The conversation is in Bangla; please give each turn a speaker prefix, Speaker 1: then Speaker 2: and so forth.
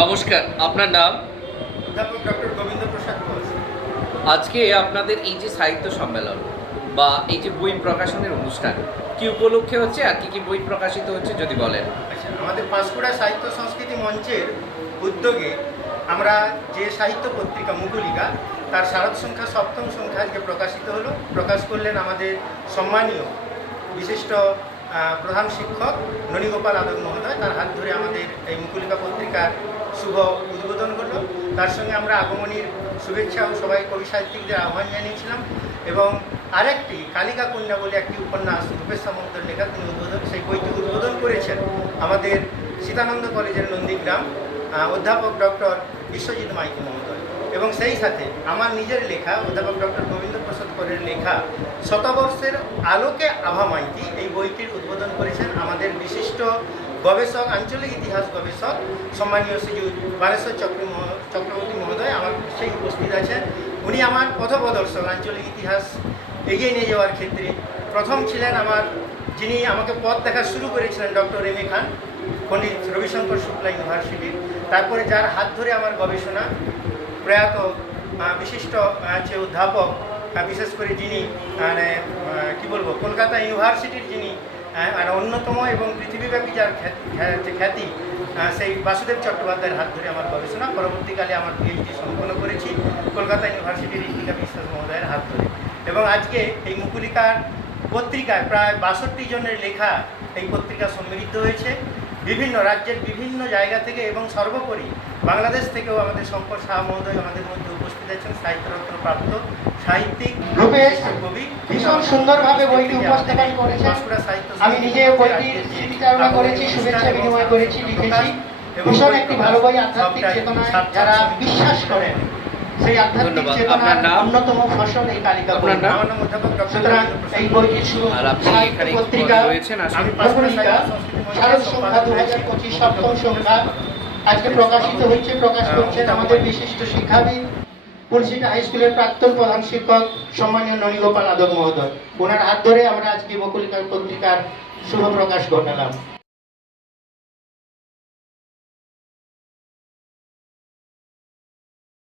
Speaker 1: নমস্কার আপনার নাম?
Speaker 2: অধ্যাপক ডক্টর গোবিন্দ প্রসাদ ঘোষ।
Speaker 1: আজকে আপনাদের এই যে সাহিত্য সম্মেলন বা এই যে বই প্রকাশনের অনুষ্ঠান কি উপলক্ষে হচ্ছে আর কি কি বই প্রকাশিত হচ্ছে যদি বলেন?
Speaker 2: আচ্ছা আমাদের পাঁশকুড়া সাহিত্য সংস্কৃতি মঞ্চের উদ্যোগে আমরা যে সাহিত্য পত্রিকা মুকুলিকা তার শারদ সংখ্যা সপ্তম সংখ্যা আজকে প্রকাশিত হলো। প্রকাশ করলেন আমাদের সম্মানীয় বিশিষ্ট প্রধান শিক্ষক ননীগোপাল আদক মহোদয়, তার হাত ধরে আমাদের এই মুকুলিকা পত্রিকার শুভ উদ্বোধন হলো তার সঙ্গে আমরা আগমনীর শুভেচ্ছা ও সবাই কবি সাহিত্যিকদের আহ্বান জানিয়েছিলাম এবং আরেকটি কালিকা কন্যা বলে একটি উপন্যাস রূপেশ সামন্তের লেখা তিনি উদ্বোধন সেই বইটি উদ্বোধন করেছেন আমাদের সীতানন্দ কলেজের নন্দীগ্রাম অধ্যাপক ডক্টর বিশ্বজিৎ মাইতি মহোদয়। এবং সেই সাথে আমার নিজের লেখা অধ্যাপক ডক্টর গোবিন্দ প্রসাদ করের লেখা শতবর্ষের আলোকে আভা মাইতি এই বইটির উদ্বোধন করেছেন আমাদের বিশিষ্ট গবেষক, আঞ্চলিক ইতিহাস গবেষক, সম্মানীয় শ্রীযুত বানেশ্বর চক্র চক্রবর্তী মহোদয় আমার সেই উপস্থিত আছেন। উনি আমার পথপ্রদর্শক, আঞ্চলিক ইতিহাস এগিয়ে নিয়ে যাওয়ার ক্ষেত্রে। প্রথম ছিলেন আমার, যিনি আমাকে পথ দেখা শুরু করেছিলেন, ডক্টর এম খান পণ্ডিত রবিশঙ্কর শুক্লা ইউনিভার্সিটির। তারপরে যার হাত ধরে আমার গবেষণা প্রয়াত বিশিষ্ট হচ্ছে অধ্যাপক বিশেষ করে যিনি মানে কি বলব, কলকাতা ইউনিভার্সিটির যিনি মানে অন্যতম এবং পৃথিবীব্যাপী যার খ্যাতি যে খ্যাতি সেই বাসুদেব চট্টোপাধ্যায়ের হাত ধরে আমার গবেষণা। পরবর্তীকালে আমার পিএইচডি সম্পন্ন করেছি কলকাতা ইউনিভার্সিটির ইন্দিকা বিশ্বাস মহোদয়ের হাত ধরে। এবং আজকে এই মুকুলিকার পত্রিকায় প্রায় বাষট্টি জনের লেখা এই পত্রিকা সম্মিলিত হয়েছে। বিভিন্ন রাজ্যের বিভিন্ন জায়গা থেকে এবং সর্বোপরি বাংলাদেশ থেকেও আমাদের শঙ্কর শাহ মহোদয় আমাদের মধ্যে উপস্থিত আছেন সাহিত্যরত্ন প্রাপ্ত সাহিত্যিক
Speaker 3: রূপেশ
Speaker 2: কবি।
Speaker 3: ভীষণ সুন্দরভাবে বইটি উপস্থাপন করেছেন। আমি নিজে স্মৃতিচারণা করেছি শুভেচ্ছা বিনিময় করেছি লিখেছি। ভীষণ একটি ভালো বই আধ্যাত্মিক চেতনায় যারা বিশ্বাস করেন। সেই আধ্যাত্মিক চেতনার অন্যতম ফসল এই কালিকা সুতরাং এই বইটির শুরু পত্রিকা শারদ সংখ্যা দু হাজার পঁচিশ সপ্তম সংখ্যা আজকে প্রকাশিত প্রকাশ করছেন আমাদের বিশিষ্ট শিক্ষাবিদ পুলসিটা হাই স্কুলের প্রাক্তন প্রধান শিক্ষক সম্মানীয় ননীগোপাল আদক মহোদয়। ওনার হাত ধরে আমরা আজকে বকুলিকার পত্রিকার শুভ প্রকাশ ঘটালাম।